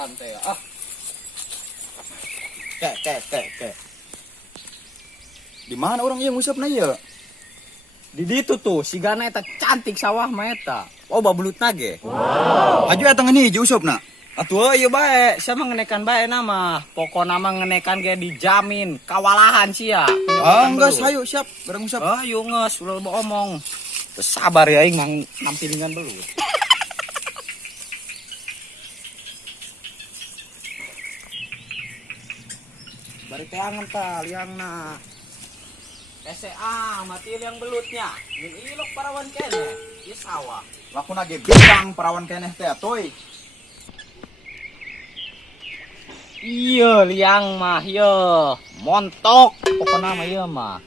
jalan teh. Ah. Kek. Di mana orang yang ngusapna ieu? Di ditu tuh si Gana eta cantik sawah mah eta. Oh babelut nage. Aju eta ngeni hiji usapna. Atuh ieu bae, sia mah ngenekan bae nama. Pokona mah ngenekan ge dijamin kawalahan sia. Geus hayu siap bareng usap. Ayo nges, ulah omong. Sabar ya aing mang nampilingan belut. Bari teh angen tah liangna. SCA mati liang belutnya. Ngeun ilok parawan kene di sawah. Lakuna ge bintang perawan keneh teh atoy. Iya liang mah iya montok pokona mah iya mah.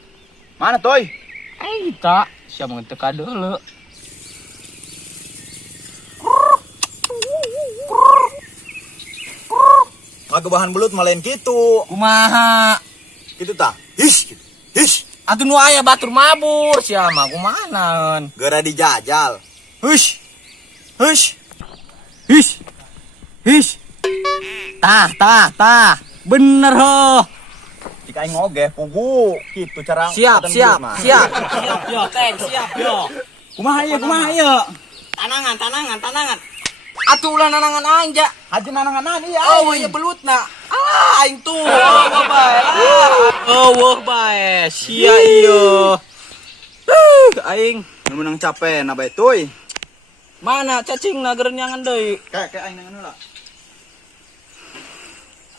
Mana toy? Eta sia mah teu kadeuleu. Ngagebahan belut mah lain kitu. Kumaha? Kitu tah. Hish. Atuh nu aya batur mabur sia mah kumaha naon? Geura dijajal. Hush. Tah. Bener heuh. Jika aing ngogeh pugu kitu cara Siap yo, Teng, siap yo. Kumaha ieu? Tanangan. Atuh ulah nanangan aing ja. Haji nanangan ieu. Oh, ieu belutna. Aing tuh. Eueuh bae. Sia ieu. Aing Nu menang capek na bae toy. mana cacingna geureun nyangan deui. Kayak aing nangan heula.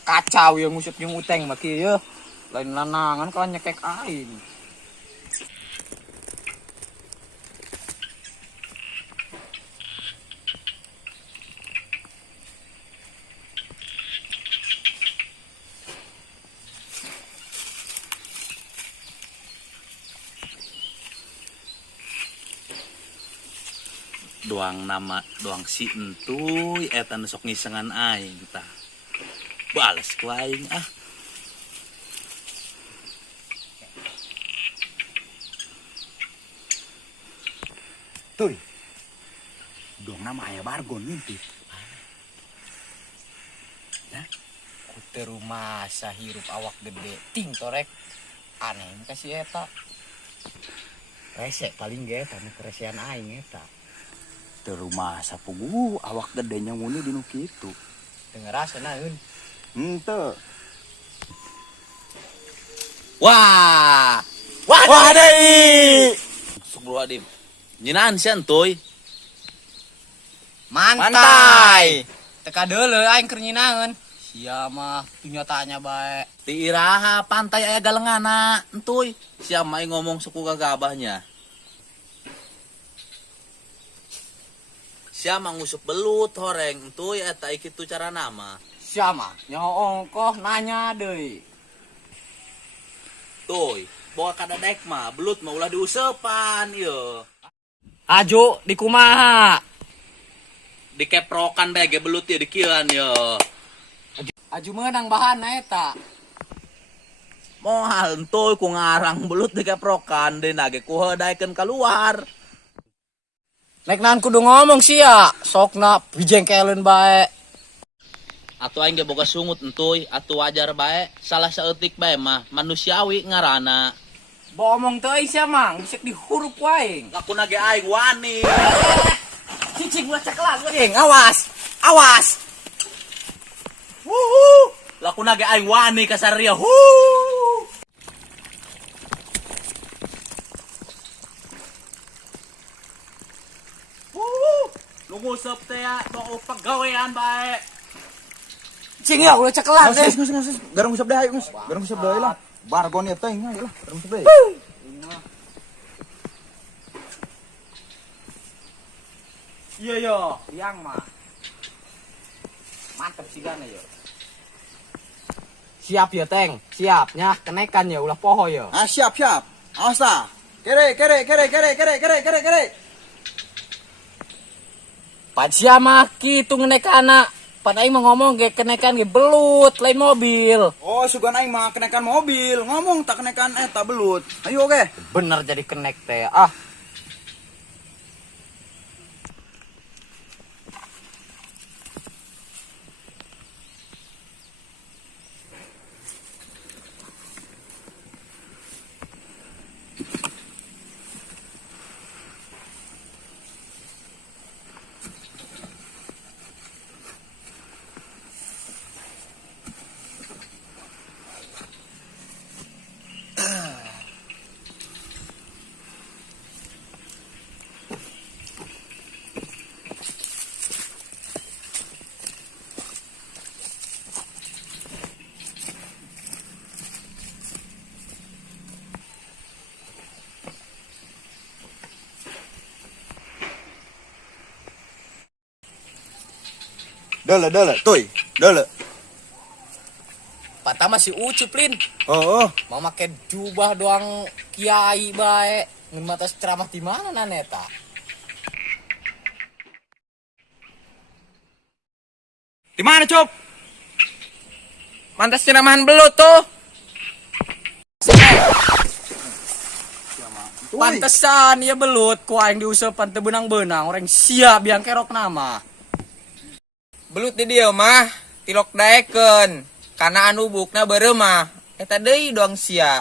Kacau ya ngusut jeung uteng mah kieu yeuh. Lain nanangan kalau nyekek aing. doang si entuy eta nu sok ngisengan aing tah. Bales ku aing ah. Toy. Dong nama aya bargon ngintip. Ku teu rumah sahirup awak gede ting torek. Aneh kasih eta. Rese paling ge eta nu keresehan aing eta. Teu rumah sapugu awak gedenya muni dinu kitu. Denger rasana eun. Henteu. Wah deui. Astagfirullahaladzim. Nyinaan si entuy. Mantai. Teka deuleu aing keur nyinaeun. Sia mah nyatanya bae. Ti iraha pantai aya galengana entuy. Sia mah aing ngomong suku gagabahnya. Sia mah ngusup belut horeng entuy eta kitu cara nama. Sia mah nyaho ongkoh nanya deui. Tuy, bawa kadadek mah belut mah ulah diusepan ieu. Ajo di kumaha? Dikeprokan bae ge belut ieu dikieuan ieu. Aju meunang bahanna eta. Moal entuy ku ngarang belut dikeprokan deuna ge ku heudaikeun kaluar. Nek naon kudu ngomong sia, sokna bijengkeleun bae. Atuh aing ge boga sungut entuy, atuh wajar bae, salah saeutik bae mah manusiawi ngaranna. Bomong teuing sia mang, bisa dihurup wae. Lakuna ge aing wani. Cicing ulah ceklan geuning, awas. Lakuna ge aing wani ka saria. Lu nguseup teh ya, mau pagawean bae. Cing ya ulah ceklan deh. Ngus. Garang usap deui ngus. Garang usap deui lah. Bargon ieu teh lah, garang usap deui. Iya yo, liang mah. Mantep sih Gana yo. Siap ya Teng, siapnya kenekan ya ulah poho ya. Ah siap. Awas tah. Kere. Pan sia mah kitu ngenekana. Pan aing mah ngomong ge kenekan ge belut lain mobil. Oh, sugan aing mah kenekan mobil. Ngomong tak kenekan eta belut. Ayo oke. Bener jadi kenek teh. Ah. Dole, toy. Dole. Pertama si Ucup Lin. Oh. Mau make jubah doang kiai bae. Ngematas ceramah di mana naneta? Di mana, Cop? Mantas ceramahan belut tuh. Pantesan ya belut ku aing diusapan teu benang-benang orang siap yang kerok nama. Belut di dia mah tilok daeken. Karena anu bukna beureuh mah eta deui doang sia.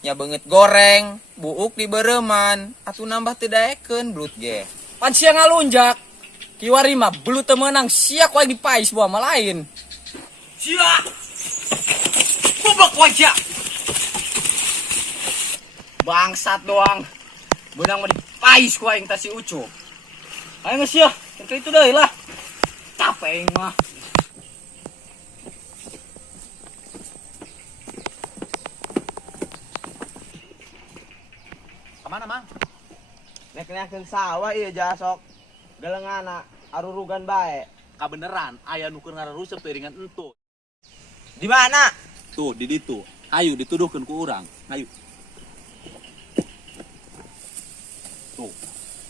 Nya beungeut goreng, buuk di beureman, atuh nambah teu daeken belut ge. Pan sia ngalunjak. Kiwari mah belut teu meunang sia ku aing dipais buah mah lain. Sia. Bubak wajah. Bangsat doang. Benang mah dipais ku aing tah si Ucup. Ayo geus sia, itu deui lah. Capek aing mah. Kemana, Mang? Nek-nekeun sawah ieu jasok. Galengana arurugan bae. Kabeneran, aya nu keur ngararusep teu ringan entu. Di mana? Tuh, di ditu. Ayo dituduhkeun ku urang. Ayo. Tuh,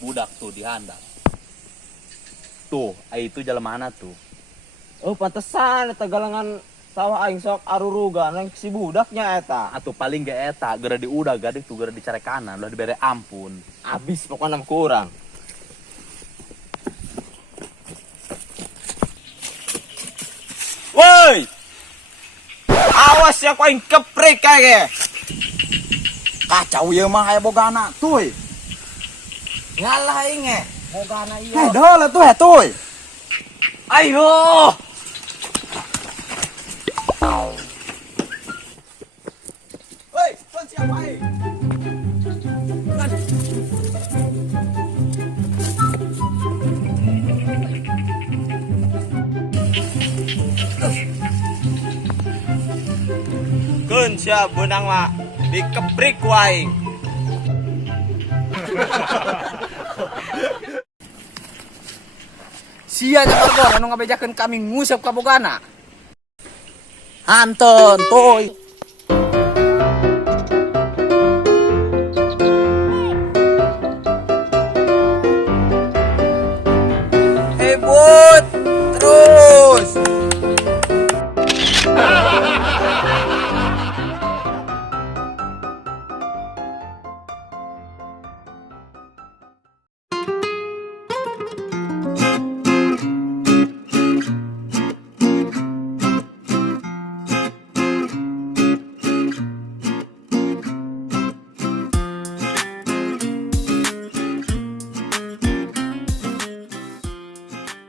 budak tuh di handap. Tuh, itu jalemana tuh. Oh, pantesan eta galengan sawah aing sok arurugan yang si budaknya eta. Atau paling gak eta, gara diudah gadik tuh gara dicari kanan, udah dibere ampun. Abis pokoknya kurang. Woi! Awas ya ku aing keprik kae. Kacau ieu mah aya bogana, toy. Ngalah aing bogana ieu. Dole tuh, toy. Ayo. Woi, kon siapa aing? Keun sia beunang mah dikeprik ku aing. Sia jabar anu ngabejakeun kami ngusap ka bogana. Anton, toy.